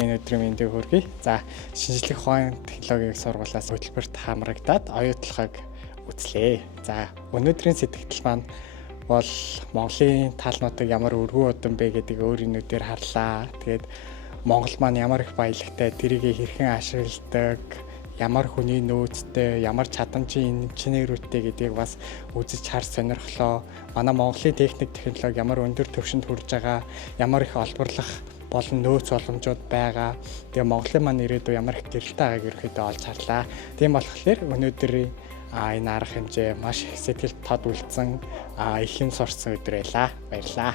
энэ өдрийн мэндийг хүргэе. За, шинжлэх ухааны технологийн сургуулиас хөтөлбөрт хамрагдаад оюутлахыг үзлээ. За, өнөөдрийн сэтгэгдэл маань бол Монголын таалнуудыг ямар өргөн удам бэ гэдгийг өөрийн нүдээр харлаа. Тэгээд Монгол маань ямар их баялагтай, тэрийг хэрхэн ашигладаг, ямар хүний нөөцтэй, ямар чадамжийн инженерүүдтэй гэдгийг бас үзэж хар сонирхлоо. Манай Монголын техник технологи ямар өндөр түвшинд хүрж байгаа, ямар их олборлох болон нөөц боломжууд байгаа. Тэгээ Монголын маань ирээдүй ямар их гэрэлтэй байгааг ерөөхдөө олж харлаа. Тийм болохоор өнөөдрийн энэ арга хэмжээ маш их сэтгэл тод үлдсэн, их юм сурсан өдөр байлаа. Баярлалаа.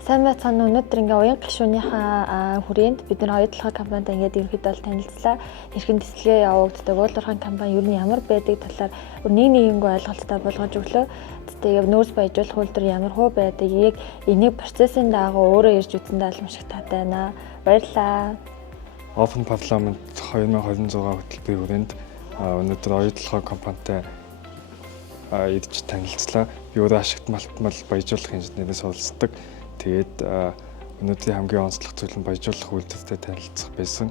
Сайн байцгаана. Өнөөдөр ингээ уян гишүүнийхээ хүрээнд бид нар оюутлахын кампанид ингээд ерөөхдөө танилцлаа. Хэрхэн тэсгэлгээ явагддаг, уулуурхайн кампани ер нь ямар байдаг талаар нийгмийн ойлголттой болгож өглөө. Тэгээд нөөц баяжуулах үйлдвэр ямар хөө байдаг, яг энийг процессын дагуу өөрөө ирж үзэндээ аламжих таатай байна. Баярлалаа. Open Parliament 2026 хөтөлбөрийн хүрээнд өнөөдөр оюутлахын компанитай идэж танилцлаа. Би өөрөө ашигт малтмал баяжуулах инженерээс суралцдаг. Тэгээд өнөөдрийн хамгийн онцлог зүйл нь баяжуулах үйлдвэртэй танилцах байсан.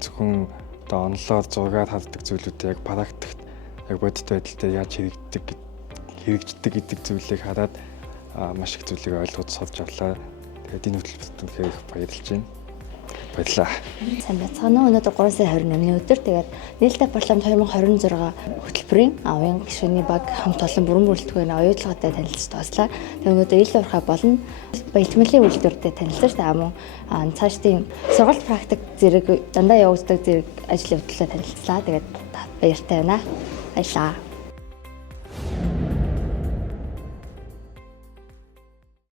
Зөвхөн одоо онлоор зургаар харддаг зүйлүүд яг практикт яг бодит байдалтай яаж хэрэгждэг гэдэг зүйлийг хараад маш их зүйлийг ойлгож сурч авлаа. Тэгээд энэ хөтөлбөрт үнэхээр их баярлж байна. Баярлалаа. Сайн байцгаана уу. Өнөөдөр 3 сарын 28-ны өдөр тэгээд нийлдэл парламент 2026 хөтөлбөрийн уян гишүүний баг хамт олон бүрэн бүрэлдэхүүн оюутлагатай танилцж тоослаа. Тэгээд өнөөдөр ил урхаа болон баялагмын үйлдвэртэй танилцж та мөн цаашдын сургалт практик зэрэг дандаа явагддаг зэрэг ажил явдлаа танилцлаа. Тэгээд баяртай байна. Баярлалаа.